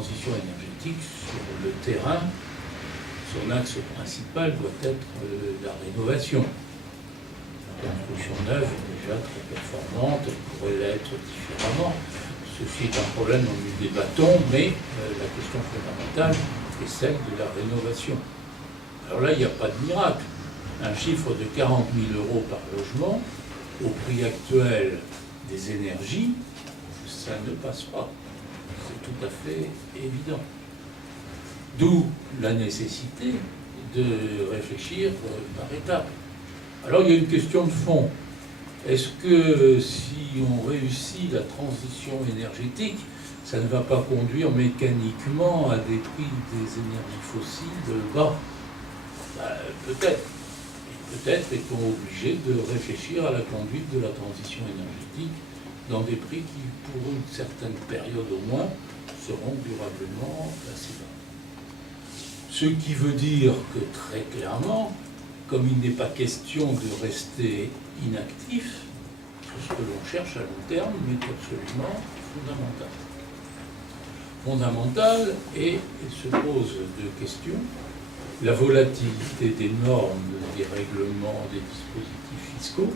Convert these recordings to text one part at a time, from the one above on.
transition énergétique sur le terrain, son axe principal doit être la rénovation. La construction neuve est déjà très performante, elle pourrait l'être différemment. Ceci est un problème dont nous débattons, mais la question fondamentale est celle de la rénovation. Alors là, il n'y a pas de miracle. Un chiffre de 40 000 € par logement, au prix actuel des énergies, ça ne passe pas. C'est tout à fait évident. D'où la nécessité de réfléchir par étapes. Alors il y a une question de fond. Est-ce que si on réussit la transition énergétique, ça ne va pas conduire mécaniquement à des prix des énergies fossiles bas? Peut-être. Peut-être est-on obligé de réfléchir à la conduite de la transition énergétique dans des prix qui, pour une certaine période au moins, seront durablement assez bas. Ce qui veut dire que, très clairement, comme il n'est pas question de rester inactif, ce que l'on cherche à long terme est absolument fondamental. Fondamental, et il se pose deux questions. La volatilité des normes, des règlements, des dispositifs fiscaux,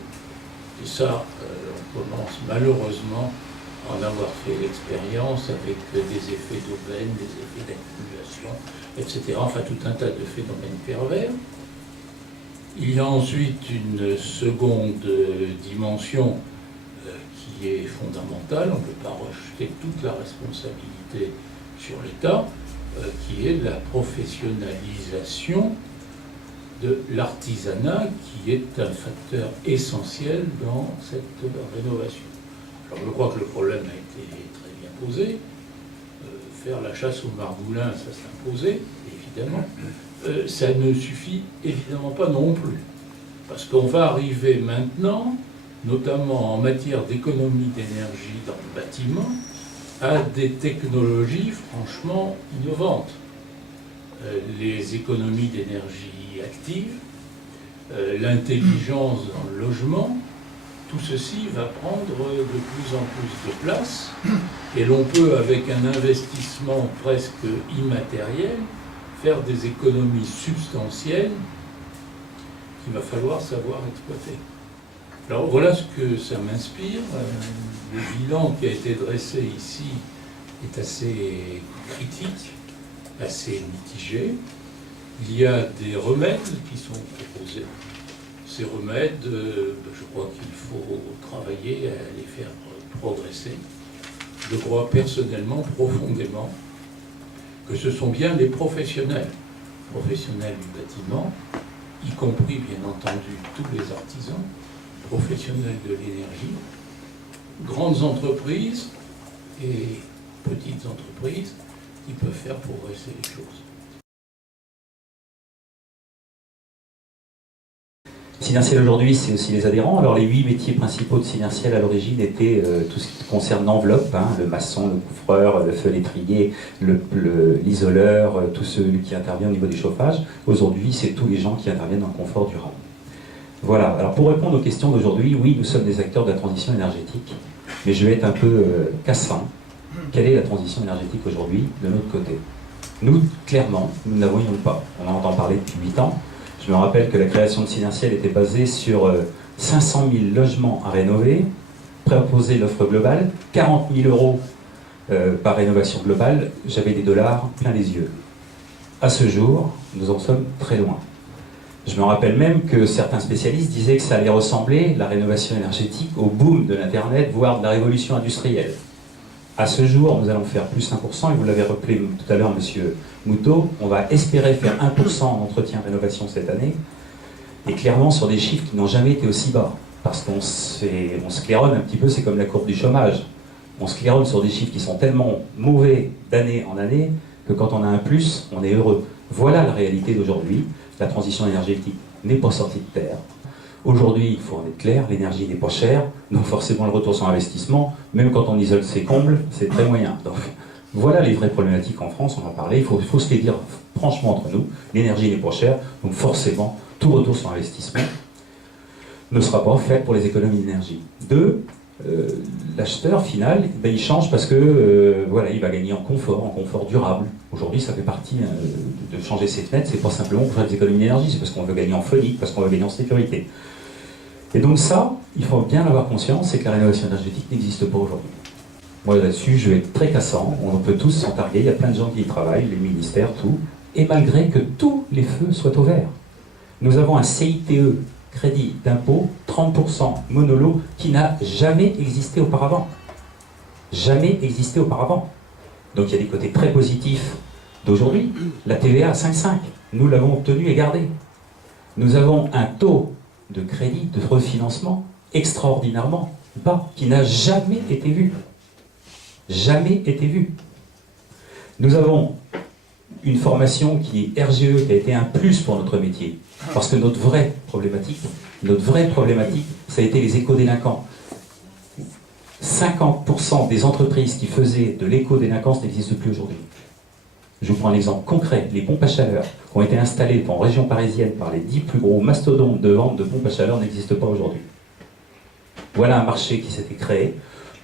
et ça, on commence malheureusement à en avoir fait l'expérience avec des effets d'aubaine, des effets d'accumulation, etc. Enfin, tout un tas de phénomènes pervers. Il y a ensuite une seconde dimension qui est fondamentale. On ne peut pas rejeter toute la responsabilité sur l'État, qui est la professionnalisation de l'artisanat, qui est un facteur essentiel dans cette rénovation. Alors je crois que le problème a été très bien posé. Faire la chasse au margoulin, ça s'imposait, évidemment. Ça ne suffit évidemment pas non plus. Parce qu'on va arriver maintenant, notamment en matière d'économie d'énergie dans le bâtiment, à des technologies franchement innovantes. Les économies d'énergie active, l'intelligence dans le logement, tout ceci va prendre de plus en plus de place et l'on peut, avec un investissement presque immatériel, faire des économies substantielles qu'il va falloir savoir exploiter. Alors voilà ce que ça m'inspire. Le bilan qui a été dressé ici est assez critique, assez mitigé. Il y a des remèdes qui sont proposés. Ces remèdes, je crois qu'il faut travailler à les faire progresser. Je crois personnellement, profondément, que ce sont bien les professionnels du bâtiment, y compris bien entendu tous les artisans, professionnels de l'énergie, grandes entreprises et petites entreprises qui peuvent faire progresser les choses. Synertiel aujourd'hui, c'est aussi les adhérents. Alors les 8 métiers principaux de Synertiel à l'origine étaient tout ce qui concerne l'enveloppe, le maçon, le couvreur, le fenêtrier, l'isoleur, tout celui qui intervient au niveau des chauffages. Aujourd'hui, c'est tous les gens qui interviennent dans le confort durable. Voilà, alors pour répondre aux questions d'aujourd'hui, oui, nous sommes des acteurs de la transition énergétique, mais je vais être un peu cassant. Quelle est la transition énergétique aujourd'hui de notre côté? Nous, clairement, nous n'en voyons pas. On en entend parler depuis 8 ans. Je me rappelle que la création de Synertiel était basée sur 500 000 logements à rénover, proposer l'offre globale, 40 000 € par rénovation globale, j'avais des dollars plein les yeux. À ce jour, nous en sommes très loin. Je me rappelle même que certains spécialistes disaient que ça allait ressembler, la rénovation énergétique, au boom de l'Internet, voire de la révolution industrielle. À ce jour, nous allons faire plus 1%, et vous l'avez rappelé tout à l'heure, monsieur Moutot, on va espérer faire 1% d'entretien-rénovation cette année, et clairement sur des chiffres qui n'ont jamais été aussi bas, parce qu'on se claironne un petit peu, c'est comme la courbe du chômage. On se claironne sur des chiffres qui sont tellement mauvais d'année en année, que quand on a un plus, on est heureux. Voilà la réalité d'aujourd'hui. La transition énergétique n'est pas sortie de terre. Aujourd'hui, il faut en être clair, l'énergie n'est pas chère, donc forcément le retour sur investissement, même quand on isole ses combles, c'est très moyen. Donc voilà les vraies problématiques en France, on en parlait, il faut se les dire franchement entre nous, l'énergie n'est pas chère, donc forcément tout retour sur investissement ne sera pas fait pour les économies d'énergie. 2, l'acheteur final, ben, il change parce que voilà, il va gagner en confort durable. Aujourd'hui, ça fait partie de changer ses fenêtres, c'est pas simplement pour faire des économies d'énergie, c'est parce qu'on veut gagner en phonique, parce qu'on veut gagner en sécurité. Et donc ça, il faut bien avoir conscience, c'est que la rénovation énergétique n'existe pas aujourd'hui. Moi là-dessus, je vais être très cassant, on peut tous s'en targuer, il y a plein de gens qui y travaillent, les ministères, tout, et malgré que tous les feux soient au vert. Nous avons un CITE, crédit d'impôt, 30% monolo, qui n'a jamais existé auparavant. Jamais existé auparavant. Donc il y a des côtés très positifs d'aujourd'hui. La TVA à 5,5, nous l'avons obtenu et gardé. Nous avons un taux de crédit, de refinancement extraordinairement bas, qui n'a jamais été vu. Jamais été vu. Nous avons une formation qui est RGE, qui a été un plus pour notre métier. Parce que notre vraie problématique, ça a été les éco-délinquants. 50% des entreprises qui faisaient de l'éco-délinquance n'existent plus aujourd'hui. Je vous prends un exemple concret. Les pompes à chaleur qui ont été installées en région parisienne par les 10 plus gros mastodontes de vente de pompes à chaleur n'existent pas aujourd'hui. Voilà un marché qui s'était créé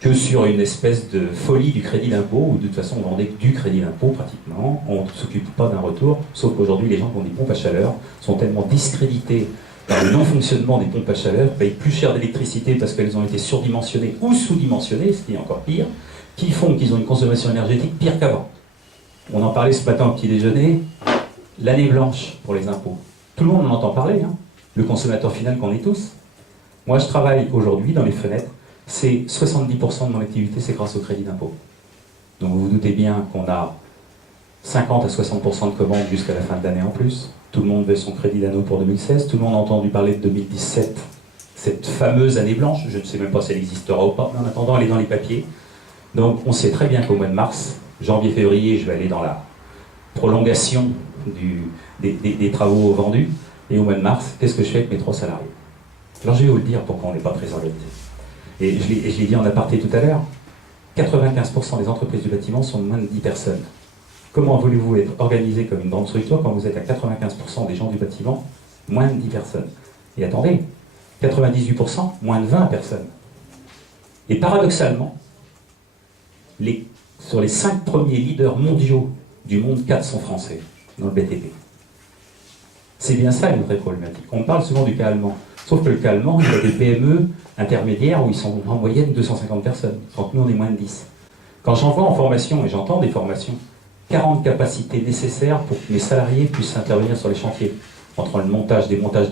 que sur une espèce de folie du crédit d'impôt, où de toute façon on vendait du crédit d'impôt pratiquement, on ne s'occupe pas d'un retour, sauf qu'aujourd'hui les gens qui ont des pompes à chaleur sont tellement discrédités par le non-fonctionnement des pompes à chaleur, payent plus cher d'électricité parce qu'elles ont été surdimensionnées ou sous-dimensionnées, ce qui est encore pire, qui font qu'ils ont une consommation énergétique pire qu'avant. On en parlait ce matin au petit déjeuner, l'année blanche pour les impôts. Tout le monde en entend parler, hein, le consommateur final qu'on est tous. Moi je travaille aujourd'hui dans les fenêtres, c'est 70% de mon activité, c'est grâce au crédit d'impôt. Donc vous vous doutez bien qu'on a 50 à 60% de commandes jusqu'à la fin de l'année en plus. Tout le monde veut son crédit d'anneau pour 2016. Tout le monde a entendu parler de 2017, cette fameuse année blanche. Je ne sais même pas si elle existera ou pas, mais en attendant, elle est dans les papiers. Donc on sait très bien qu'au mois de mars, janvier-février, je vais aller dans la prolongation des travaux vendus. Et au mois de mars, qu'est-ce que je fais avec mes 3 salariés? Alors je vais vous le dire pourquoi on n'est pas très organisé. Et je l'ai dit en aparté tout à l'heure, 95% des entreprises du bâtiment sont de moins de 10 personnes. Comment voulez-vous être organisé comme une grande structure quand vous êtes à 95% des gens du bâtiment, moins de 10 personnes? Et attendez, 98%, moins de 20 personnes. Et paradoxalement, sur les 5 premiers leaders mondiaux du monde, 4 sont français dans le BTP. C'est bien ça une vraie problématique. On parle souvent du cas allemand. Sauf que le cas allemand, il y a des PME intermédiaires où ils sont en moyenne 250 personnes, quand nous on est moins de 10. Quand j'envoie en formation, et j'entends des formations, 40 capacités nécessaires pour que mes salariés puissent intervenir sur les chantiers, entre le montage, des montages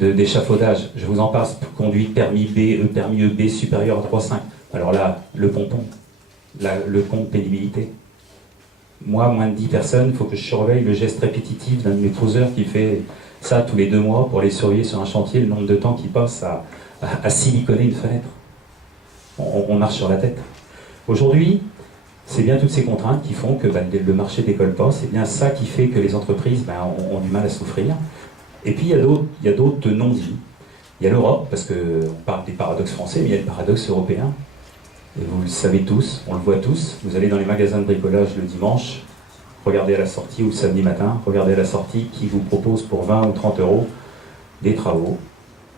d'échafaudage, je vous en passe, conduite, permis B, permis EB supérieur à 3,5. Alors là, le pompon, le compte pénibilité. Moi, moins de 10 personnes, il faut que je surveille le geste répétitif d'un de mes poseurs qui fait ça tous les 2 mois pour les surveiller sur un chantier, le nombre de temps qu'il passe à siliconer une fenêtre. On marche sur la tête. Aujourd'hui, c'est bien toutes ces contraintes qui font que le marché décolle pas, c'est bien ça qui fait que les entreprises ont du mal à souffrir. Et puis il y a d'autres non-dits. Il y a l'Europe, parce qu'on parle des paradoxes français, mais il y a le paradoxe européen. Et vous le savez tous, on le voit tous. Vous allez dans les magasins de bricolage le dimanche, regardez à la sortie, ou le samedi matin, regardez à la sortie qui vous propose pour 20 ou 30 euros des travaux.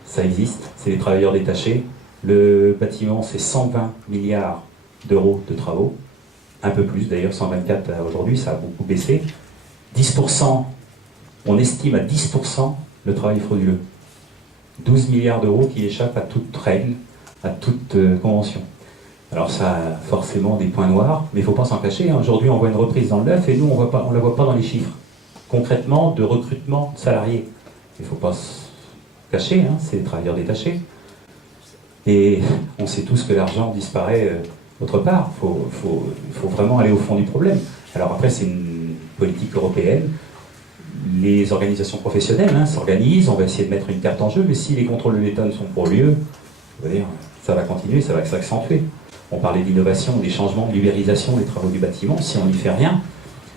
Ça existe, c'est les travailleurs détachés. Le bâtiment, c'est 120 milliards d'euros de travaux. Un peu plus d'ailleurs, 124 aujourd'hui, ça a beaucoup baissé. 10%, on estime à 10% le travail frauduleux. 12 milliards d'euros qui échappent à toute règle, à toute convention. Alors ça a forcément des points noirs, mais il ne faut pas s'en cacher. Aujourd'hui, on voit une reprise dans le neuf et nous, on ne la voit pas dans les chiffres. Concrètement, de recrutement de salariés. Il ne faut pas se cacher, hein, c'est les travailleurs détachés. Et on sait tous que l'argent disparaît autre part. Il faut vraiment aller au fond du problème. Alors après, c'est une politique européenne. Les organisations professionnelles s'organisent, on va essayer de mettre une carte en jeu, mais si les contrôles de l'État ne sont pas lieu, ça va continuer, ça va s'accentuer. On parlait d'innovation, des changements, de l'ubérisation des travaux du bâtiment, si on n'y fait rien. Moi,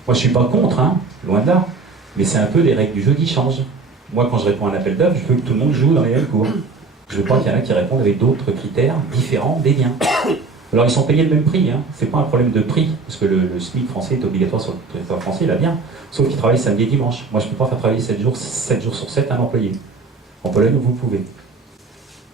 je ne suis pas contre, loin de là, mais c'est un peu les règles du jeu qui changent. Moi, quand je réponds à un appel d'offres, je veux que tout le monde joue dans les mêmes cours. Je ne veux pas qu'il y en a qui répondent avec d'autres critères différents des miens. Alors, ils sont payés le même prix, c'est pas un problème de prix, parce que le SMIC français est obligatoire sur le territoire français, il a bien, sauf qu'il travaille samedi et dimanche. Moi, je ne peux pas faire travailler 7 jours sur 7 un employé. En Pologne, vous pouvez.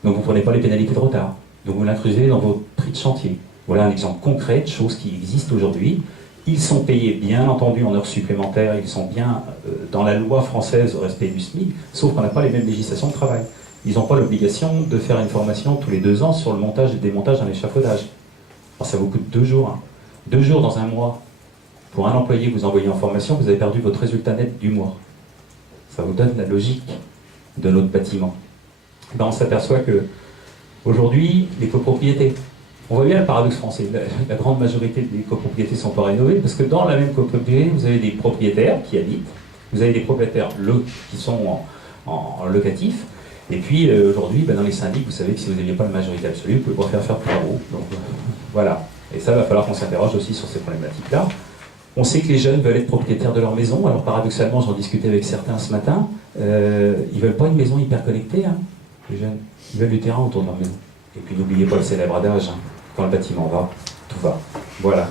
Donc, vous ne prenez pas les pénalités de retard. Donc vous l'introduisez dans votre prix de chantier. Voilà un exemple concret de choses qui existent aujourd'hui. Ils sont payés, bien entendu, en heures supplémentaires, ils sont bien dans la loi française au respect du SMIC, sauf qu'on n'a pas les mêmes législations de travail. Ils n'ont pas l'obligation de faire une formation tous les 2 ans sur le montage et le démontage d'un échafaudage. Alors ça vous coûte 2 jours. Hein. 2 jours dans un mois. Pour un employé que vous envoyez en formation, vous avez perdu votre résultat net du mois. Ça vous donne la logique de notre bâtiment. Ben, on s'aperçoit que aujourd'hui, les copropriétés, on voit bien le paradoxe français, la grande majorité des copropriétés ne sont pas rénovées, parce que dans la même copropriété, vous avez des propriétaires qui habitent, vous avez des propriétaires qui sont en locatif, et puis aujourd'hui, ben, dans les syndics, vous savez que si vous n'aviez pas la majorité absolue, vous ne pouvez pas faire plus gros. Donc voilà, et ça va falloir qu'on s'interroge aussi sur ces problématiques-là. On sait que les jeunes veulent être propriétaires de leur maison, alors paradoxalement, j'en discutais avec certains ce matin, ils ne veulent pas une maison hyper connectée, hein, les jeunes, ils veulent du terrain autour de leur maison. Et puis n'oubliez pas le célèbre adage, hein, quand le bâtiment va, tout va. Voilà.